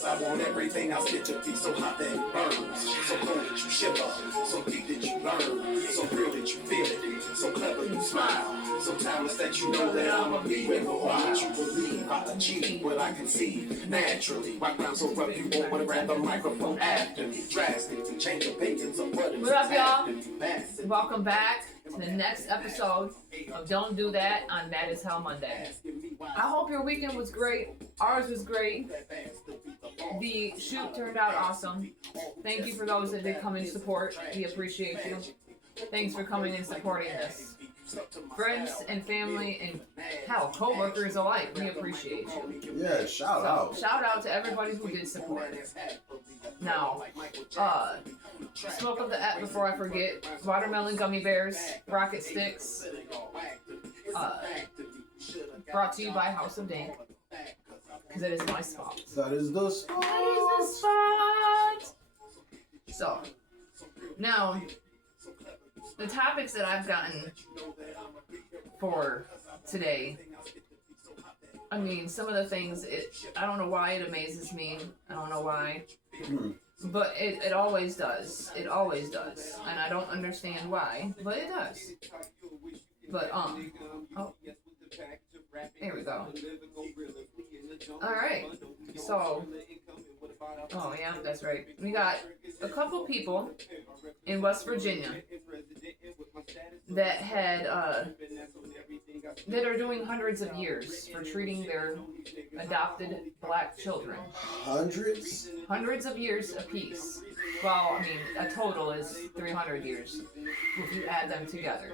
Cause I want everything I spit to be so hot that it burns, so cold that you shiver, so deep that you burn, so real that you feel it, so clever you smile, so timeless that you know that I'ma be with for why you believe I achieve what I conceive naturally. Why ground so rough you won't wanna grab the microphone after me. Drastic to change opinions of what is. What up, y'all? Welcome back to the next episode of Don't Do That on Mad as Hell Monday. I hope your weekend was great. Ours was great. The shoot turned out awesome. Thank you for those that did come and support. We appreciate you. Thanks for coming and supporting this. Friends and family and hell, co-workers alike, we appreciate you. Yeah, shout out. Shout out to everybody who did support. Now, smoke up the app before I forget. Watermelon gummy bears, rocket sticks. Brought to you by House of Dank. Because it is my spot. That is the spot. That is the spot. So, now, the topics that I've gotten for today, I mean, some of the things, I don't know why it amazes me. I don't know why. But it always does. It always does. And I don't understand why, but it does. But, oh, here we go. Alright, so, oh yeah, that's right. We got a couple people in West Virginia that had, that are doing hundreds of years for treating their adopted black children. Hundreds? Hundreds of years apiece. Well, I mean, a total is 300 years if you add them together.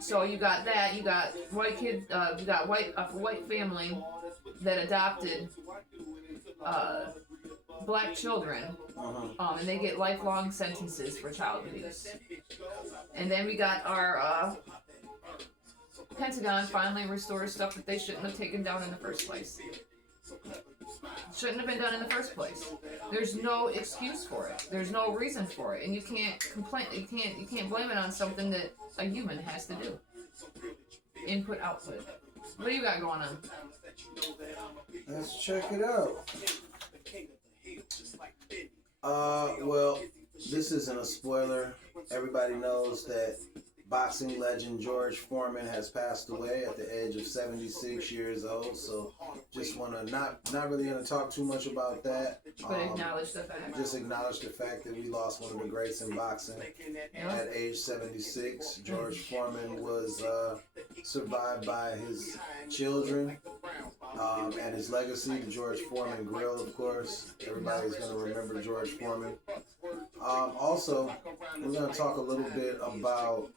So you got that. You got white kids. You got a white family that adopted black children, and they get lifelong sentences for child abuse. And then we got our Pentagon finally restores stuff that they shouldn't have taken down in the first place. Shouldn't have been done in the first place. There's no excuse for it. There's no reason for it, and you can't complain. You can't blame it on something that a human has to do. Input, output. What do you got going on? Let's check it out. Well, this isn't a spoiler. Everybody knows that boxing legend George Foreman has passed away at the age of 76 years old. So just want to not really going to talk too much about that. But acknowledge the fact. Just acknowledge the fact that we lost one of the greats in boxing at age 76. George Foreman was survived by his children and his legacy, the George Foreman Grill, of course. Everybody's going to remember George Foreman. Also, we're going to talk a little bit about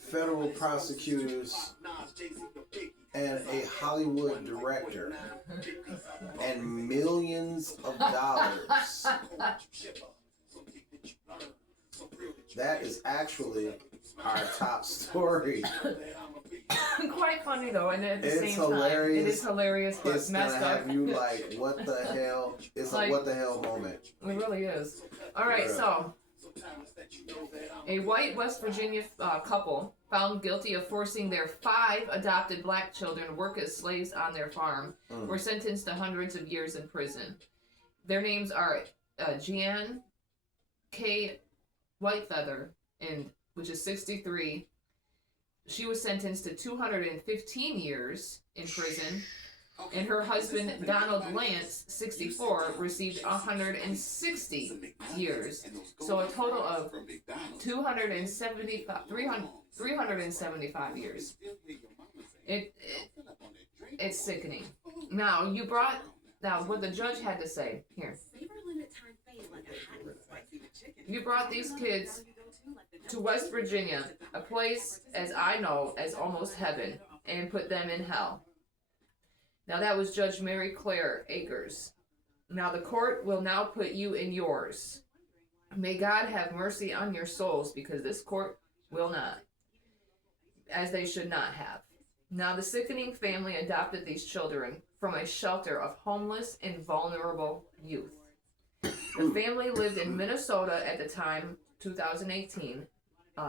federal prosecutors and a Hollywood director and millions of dollars. That is actually our top story. Quite funny though, and at the same hilarious. time, it is hilarious, but it's messed gonna up. have you like, what the hell? It's like, what the hell moment. It really is. All right, so a white West Virginia couple found guilty of forcing their 5 adopted black children to work as slaves on their farm were sentenced to hundreds of years in prison. Their names are Jeanne K. Whitefeather, which is 63. She was sentenced to 215 years in prison, and her husband, Donald Lance, 64, received 160 years. So a total of 375 years. It's sickening. Now, what the judge had to say, here. You brought these kids to West Virginia, a place, as I know, as almost heaven, and put them in hell. Now that was Judge Mary Claire Akers. Now the court will now put you in yours. May God have mercy on your souls, because this court will not, as they should not have. Now the sickening family adopted these children from a shelter of homeless and vulnerable youth. The family lived in Minnesota at the time, 2018.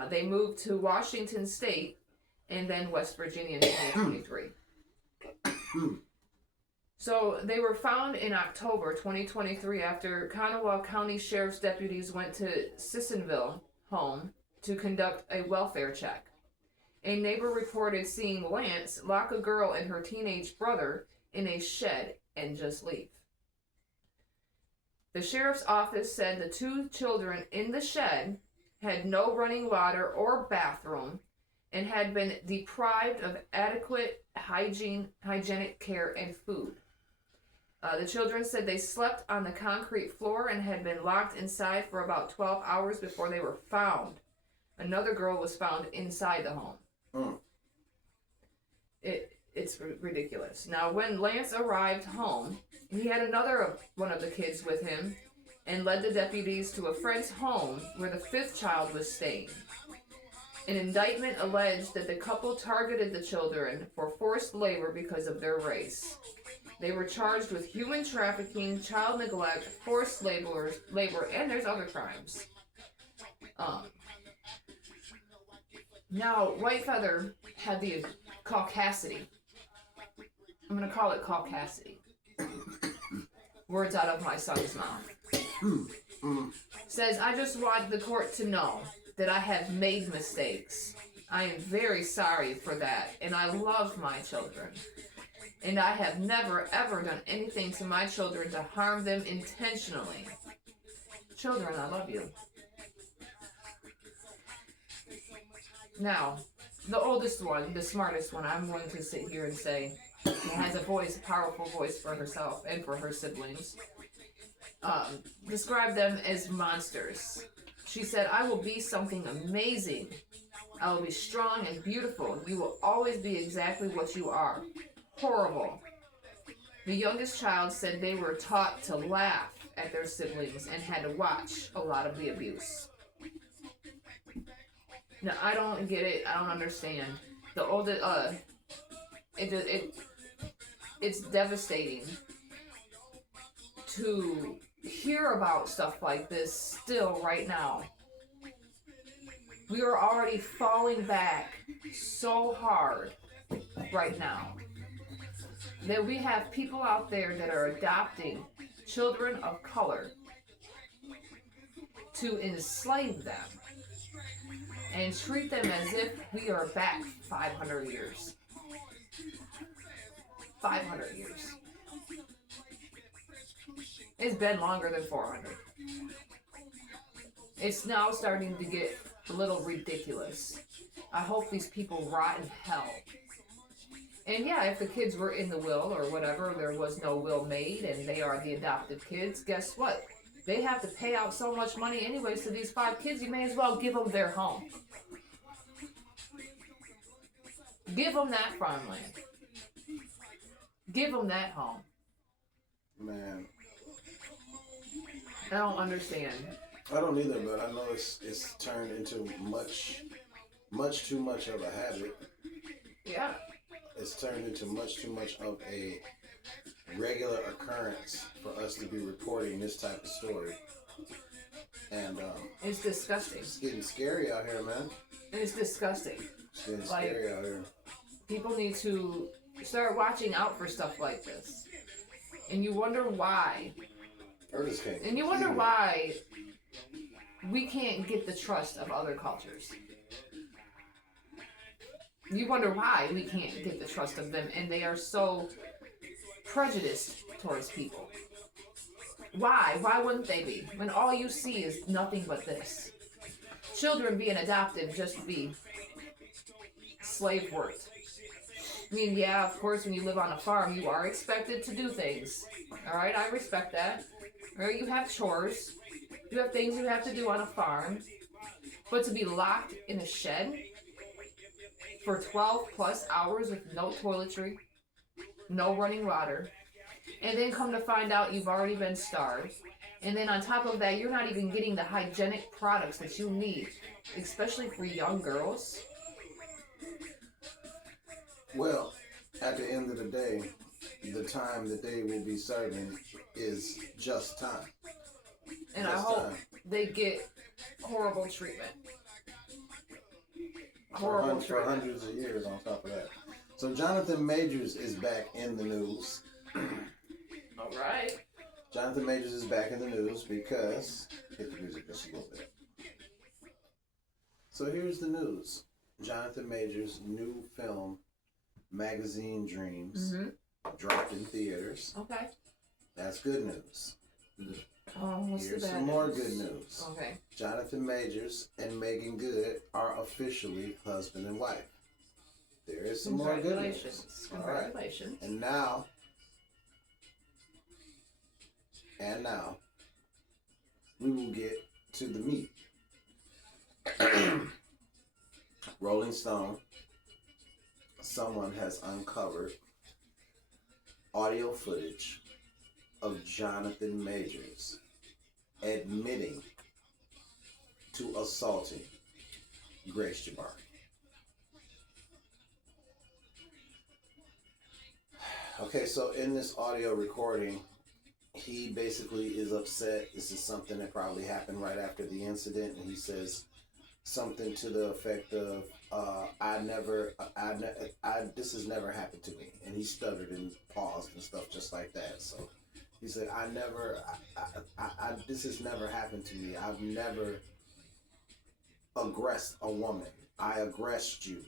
They moved to Washington State and then West Virginia in 2023. So they were found in October 2023 after Kanawha County Sheriff's deputies went to Sissonville home to conduct a welfare check. A neighbor reported seeing Lance lock a girl and her teenage brother in a shed and just leave. The sheriff's office said the two children in the shed had no running water or bathroom and had been deprived of adequate hygienic care and food. The children said they slept on the concrete floor and had been locked inside for about 12 hours before they were found. Another girl was found inside the home. It's ridiculous. Now, when Lance arrived home, he had another one of the kids with him and led the deputies to a friend's home where the fifth child was staying. An indictment alleged that the couple targeted the children for forced labor because of their race. They were charged with human trafficking, child neglect, forced labor, and there's other crimes. Now, Whitefeather had the caucasity. I'm going to call it caucasity. Words out of my son's mouth. Says, I just want the court to know that I have made mistakes. I am very sorry for that, and I love my children. And I have never, ever done anything to my children to harm them intentionally. Children, I love you. Now, the oldest one, the smartest one, I'm going to sit here and say, has a voice, a powerful voice for herself and for her siblings. Describe them as monsters. She said, I will be something amazing. I will be strong and beautiful. You will always be exactly what you are. Horrible. The youngest child said they were taught to laugh at their siblings and had to watch a lot of the abuse. Now, I don't get it. I don't understand. The older, it's devastating to hear about stuff like this still right now. We are already falling back so hard right now that we have people out there that are adopting children of color to enslave them and treat them as if we are back 500 years. 500 years. It's been longer than 400. It's now starting to get a little ridiculous. I hope these people rot in hell. And yeah, if the kids were in the will or whatever, there was no will made and they are the adopted kids, guess what? They have to pay out so much money anyways to these 5 kids, you may as well give them their home. Give them that farmland. Give them that home. Man. I don't understand. I don't either, but I know it's turned into much too much of a habit. Yeah. It's turned into much too much of a regular occurrence for us to be reporting this type of story. And it's disgusting. It's getting scary out here, man. It's disgusting. It's getting scary out here. People need to start watching out for stuff like this. And you wonder why. And you wonder why we can't get the trust of other cultures. You wonder why we can't get the trust of them and they are so prejudiced towards people. Why? Why wouldn't they be? When all you see is nothing but this. Children being adopted just to be slave worked. I mean, yeah, of course, when you live on a farm, you are expected to do things. All right, I respect that. Or you have chores. You have things you have to do on a farm. But to be locked in a shed for 12 plus hours with no toiletry, no running water, and then come to find out you've already been starved. And then on top of that, you're not even getting the hygienic products that you need, especially for young girls. Well, at the end of the day, the time that they will be serving is just time. And I hope they get horrible treatment. For hundreds of years on top of that. So Jonathan Majors is back in the news. All right. Jonathan Majors is back in the news because hit the music just a little bit. So here's the news. Jonathan Majors' new film, Magazine Dreams, dropped in theaters. Okay. That's good news. Oh, what's Here's the bad some more news? good news. Okay. Jonathan Majors and Megan Good are officially husband and wife. There is some more good news. Congratulations. All right. And now, we will get to the meat. Rolling Stone, someone has uncovered audio footage of Jonathan Majors admitting to assaulting Grace Jabari. Okay, so in this audio recording, he basically is upset. This is something that probably happened right after the incident, and he says something to the effect of, this has never happened to me. And he stuttered and paused and stuff just like that. So he said, this has never happened to me. I've never aggressed a woman. I aggressed you.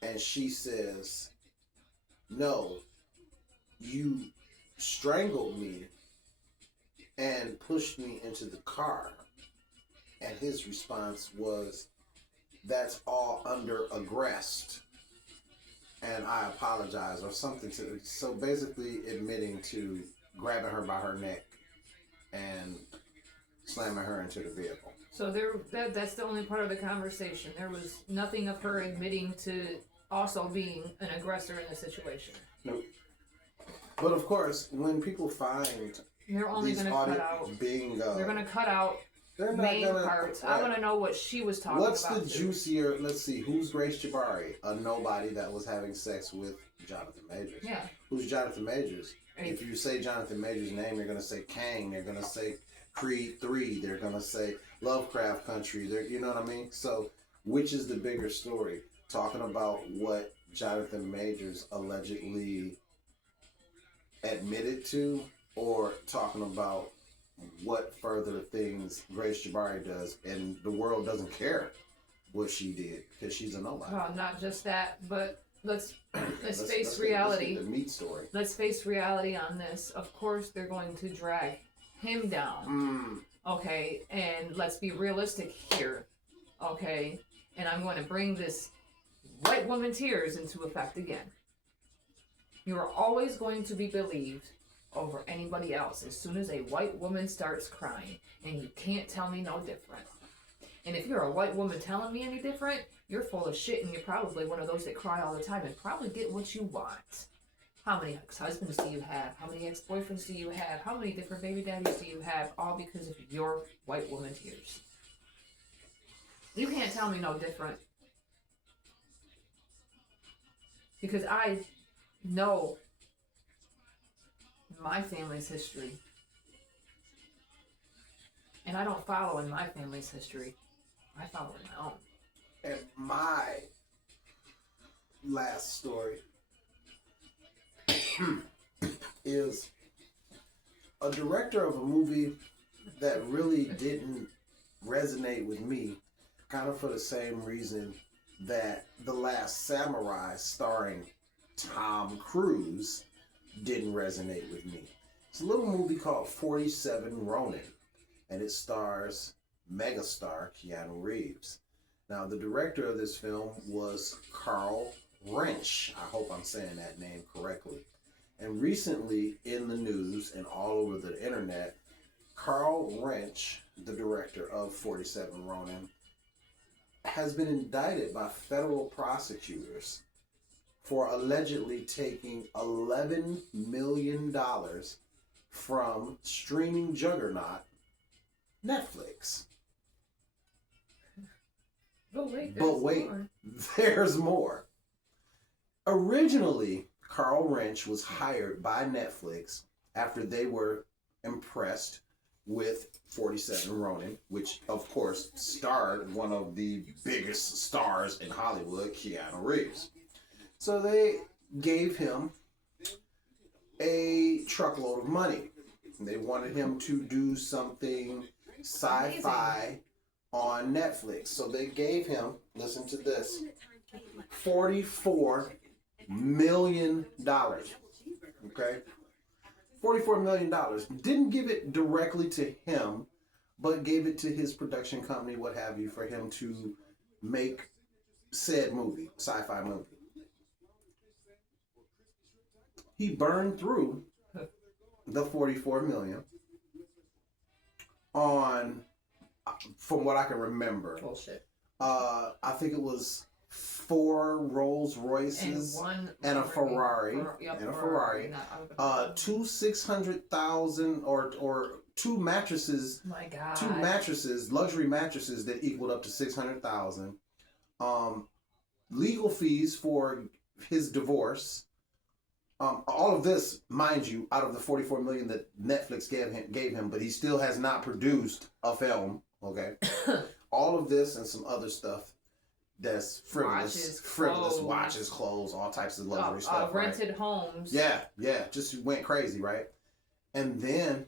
And she says, no, you strangled me and pushed me into the car. And his response was, that's all under aggressed. And I apologize, or something to. So basically admitting to grabbing her by her neck and slamming her into the vehicle. So that's the only part of the conversation. There was nothing of her admitting to also being an aggressor in the situation. Nope. But of course, when people find they're only going to cut out bingo, they're going to cut out they're not main gonna, parts. right. I want to know what she was talking What's about. What's the juicier? Let's see. Who's Grace Jabari? A nobody that was having sex with Jonathan Majors. Yeah. Who's Jonathan Majors? If you say Jonathan Majors' name, they're gonna say Kang. They're gonna say Creed 3. They're gonna say Lovecraft Country. You know what I mean? So, which is the bigger story? Talking about what Jonathan Majors allegedly admitted to, or talking about what further things Grace Jabari does, and the world doesn't care what she did because she's a nobody. Well, not just that, but let's face reality. Let's get the meat story. Let's face reality on this. Of course, they're going to drag him down. Okay, and let's be realistic here. Okay, and I'm going to bring this white woman tears into effect again. You are always going to be believed over anybody else as soon as a white woman starts crying, and you can't tell me no different. And if you're a white woman telling me any different, you're full of shit, and you're probably one of those that cry all the time and probably get what you want. How many ex-husbands do you have? How many ex-boyfriends do you have? How many different baby daddies do you have? All because of your white woman tears. You can't tell me no different. Because I know my family's history. And I don't follow in my family's history. I follow in my own. And my last story is a director of a movie that really didn't resonate with me, kind of for the same reason that The Last Samurai, starring Tom Cruise, didn't resonate with me. It's a little movie called 47 Ronin, and it stars megastar Keanu Reeves. Now, the director of this film was Carl Rinsch. I hope I'm saying that name correctly. And recently in the news and all over the internet, Carl Rinsch, the director of 47 Ronin, has been indicted by federal prosecutors for allegedly taking $11 million from streaming juggernaut Netflix. But wait, there's more. Originally, Carl Rinsch was hired by Netflix after they were impressed with 47 Ronin, which of course starred one of the biggest stars in Hollywood, Keanu Reeves. So they gave him a truckload of money. They wanted him to do something sci-fi on Netflix. So they gave him, listen to this, $44 million. Okay? $44 million. Didn't give it directly to him, but gave it to his production company, what have you, for him to make said movie, sci-fi movie. He burned through the $44 million on, from what I can remember. Bullshit. I think it was 4 Rolls Royces and a Ferrari, two 600,000 or 2 mattresses. My God. 2 mattresses, luxury mattresses that equaled up to 600,000. Legal fees for his divorce. All of this, mind you, out of the $44 million that Netflix gave him, but he still has not produced a film. Okay, all of this and some other stuff that's frivolous watches, clothes, all types of luxury stuff. Rented homes. Yeah, just went crazy, right? And then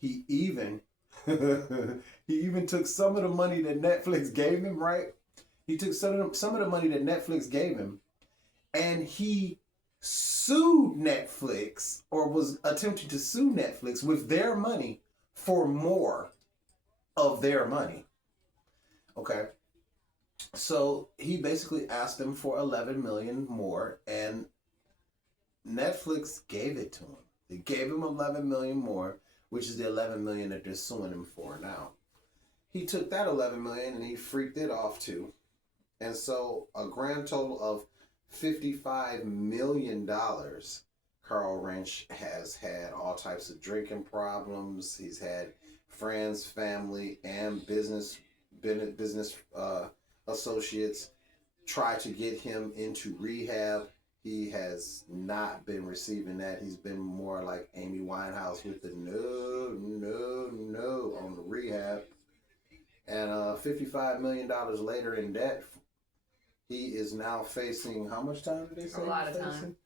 he even took some of the money that Netflix gave him, right? He took some of the money that Netflix gave him, and he sued Netflix, or was attempting to sue Netflix with their money for more of their money. Okay. So he basically asked them for 11 million more, and Netflix gave it to him. They gave him 11 million more, which is the 11 million that they're suing him for now. He took that 11 million and he freaked it off too. And so a grand total of $55 million. Carl Rinsch has had all types of drinking problems. He's had friends, family, and business associates try to get him into rehab. He has not been receiving that. He's been more like Amy Winehouse with the no on the rehab. And $55 million later in debt, he is now facing, how much time did they say? A lot of time.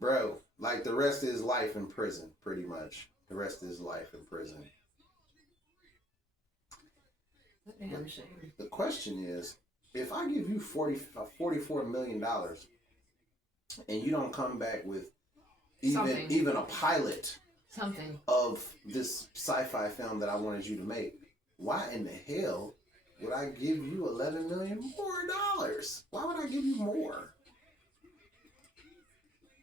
Bro, like the rest of his life in prison, pretty much. The rest of his life in prison. Damn shame. The question is, if I give you $44 million and you don't come back with even a pilot of this sci-fi film that I wanted you to make, why in the hell would I give you $11 million more dollars? Why would I give you more?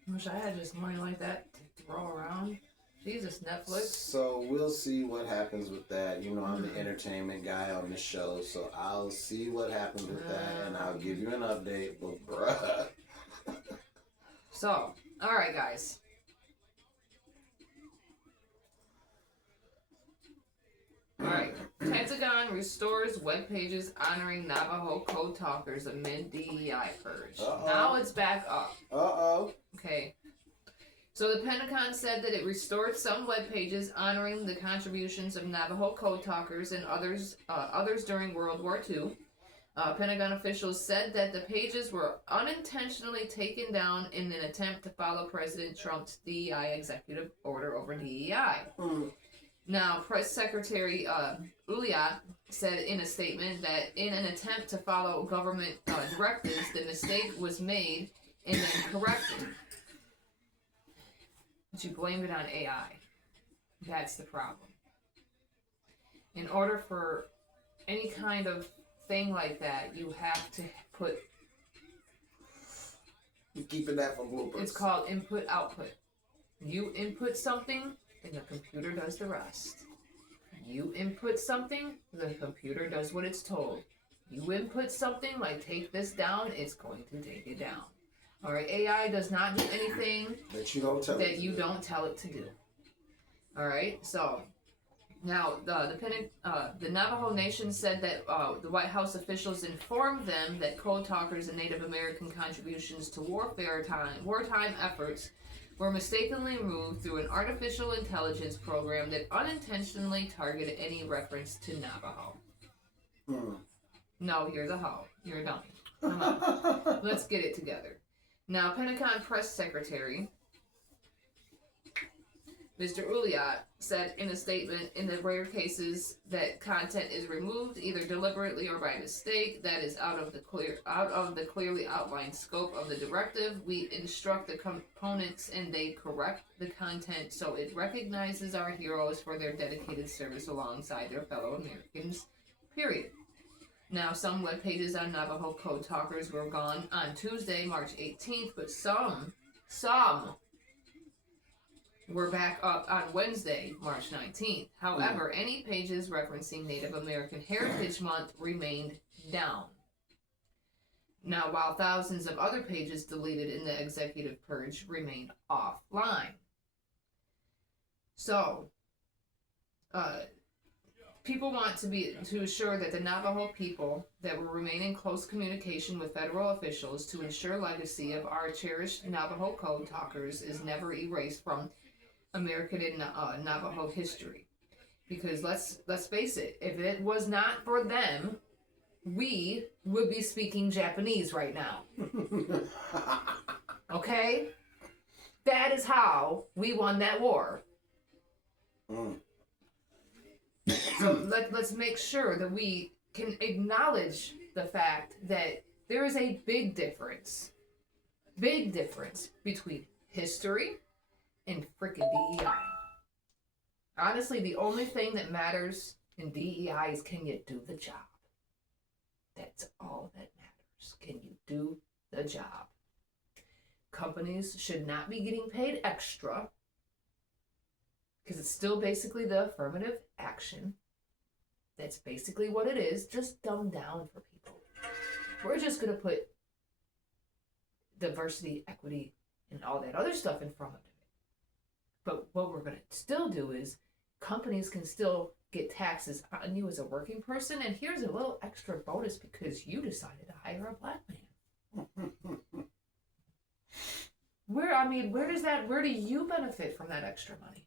I wish I had just money like that to throw around. Jesus, Netflix. So we'll see what happens with that. You know, I'm the entertainment guy on the show, so I'll see what happens with that, and I'll give you an update. But bruh. So, all right, guys. All right. Pentagon restores web pages honoring Navajo code talkers amid DEI purge. Now it's back up. Okay. So the Pentagon said that it restored some web pages honoring the contributions of Navajo code talkers and others during World War II. Pentagon officials said that the pages were unintentionally taken down in an attempt to follow President Trump's DEI executive order over DEI. Now, Press Secretary Uliat said in a statement that in an attempt to follow government directives, the mistake was made and then corrected. But you blame it on AI. That's the problem. In order for any kind of thing like that, you have to put... You're keeping that for bloopers. It's called input-output. You input something, and the computer does the rest. You input something, the computer does what it's told. You input something like take this down, it's going to take it down. All right, AI does not do anything that you don't tell it to do. All right, so now the Navajo Nation said that the White House officials informed them that code talkers and Native American contributions to wartime efforts were mistakenly removed through an artificial intelligence program that unintentionally targeted any reference to Navajo. No, you're the hoe. You're a dummy. Come on. Let's get it together. Now, Pentagon Press Secretary Mr. Uliat said in a statement, in the rare cases that content is removed either deliberately or by mistake, that is out of the clearly outlined scope of the directive, we instruct the components and they correct the content so it recognizes our heroes for their dedicated service alongside their fellow Americans. Period. Now, some web pages on Navajo Code Talkers were gone on Tuesday, March 18th, but some were back up on Wednesday, March 19th. However, any pages referencing Native American Heritage Month remained down. Now, while thousands of other pages deleted in the executive purge remained offline. So, people want to assure that the Navajo people that will remain in close communication with federal officials to ensure legacy of our cherished Navajo Code Talkers is never erased from American and Navajo history. Because let's face it, if it was not for them, we would be speaking Japanese right now. Okay? That is how we won that war. So let's make sure that we can acknowledge the fact that there is a big difference between history and freaking DEI. Honestly, the only thing that matters in DEI is, can you do the job? That's all that matters. Can you do the job? Companies should not be getting paid extra because it's still basically the affirmative action. That's basically what it is, just dumbed down for people. We're just going to put diversity, equity, and all that other stuff in front of it. But what we're going to still do is companies can still get taxes on you as a working person, and here's a little extra bonus because you decided to hire a black man. Where do you benefit from that extra money?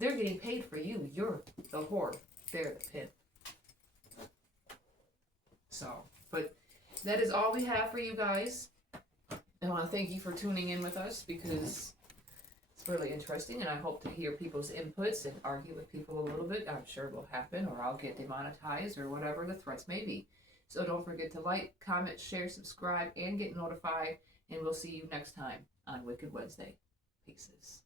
They're getting paid for you. You're the whore. They're the pimp. So, but that is all we have for you guys. I want to thank you for tuning in with us because it's really interesting, and I hope to hear people's inputs and argue with people a little bit. I'm sure it will happen, or I'll get demonetized, or whatever the threats may be. So don't forget to like, comment, share, subscribe, and get notified, and we'll see you next time on Wicked Wednesday. Pieces.